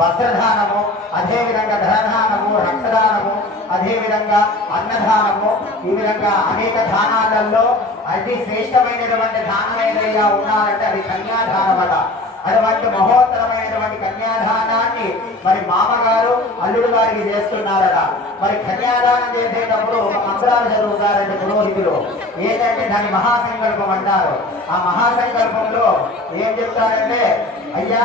వస్త్రదానము, అదేవిధంగా ధనదానము, రక్తదానము, అదేవిధంగా అన్నదానము, ఈ విధంగా అనేక దానాలలో అతి శ్రేష్టమైనటువంటి దానం ఏదైనా ఉన్నారంటే అది కన్యాదానమట. అటువంటి మహోత్తరమైనటువంటి కన్యాదానాన్ని మరి మామగారు అల్లుడు గారికి చేస్తున్నారట. మరి కన్యాదానం చేసేటప్పుడు ఒక మంత్రాలు చదువుతారంటే పురోహితులు. ఏంటంటే దాని మహాసంకల్పం అంటారు. ఆ మహాసంకల్పంలో ఏం చెప్తారంటే, అయ్యా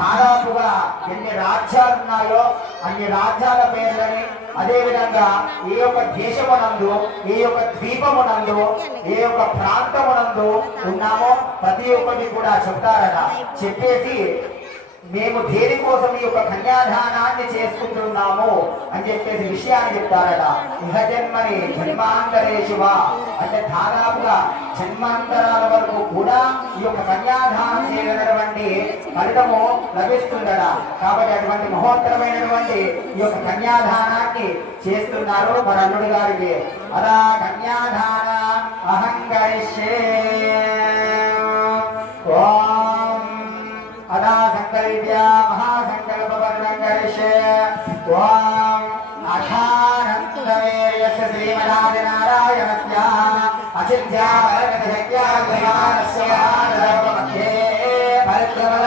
దాదాపుగా ఎన్ని రాజ్యాలు ఉన్నాయో అన్ని రాజ్యాల పేర్లని, అదేవిధంగా ఏ యొక్క దేశమునందు, ఏ యొక్క ద్వీపమునందు, ఏ యొక్క ప్రాంతమునందు ఉన్నామో ప్రతి ఒక్కటి కూడా చెప్తారట. చెప్పేసి మేము దేనికోసం ఈ యొక్క కన్యాదానాన్ని చేసుకుంటున్నాము అని చెప్పేసి విషయాన్ని చెప్తారట. ఇహ జన్మని జన్మాంతరేషువా అంటే దాదాపుగా జన్మాంతరాల వరకు కూడా ఈ యొక్క కన్యాదానం చేయనటువంటి ఫలితము లభిస్తుందట. కాబట్టి అటువంటి మహోత్తరమైనటువంటి ఈ యొక్క కన్యాదానాన్ని చేస్తున్నారు మన అల్లుడి గారికి. అలా కన్యాదాన అహంకరిష్యే అదా సంకల్ప్య మహాసంకల్పవర్ణంకరిష్యే. ఓం అఖానంతవేర్యస్య శ్రీమదాదినారాయణస్య అచిత్యా వరకథ శక్త్యా జ్ఞానస్య మధ్యే పరిక్రమణ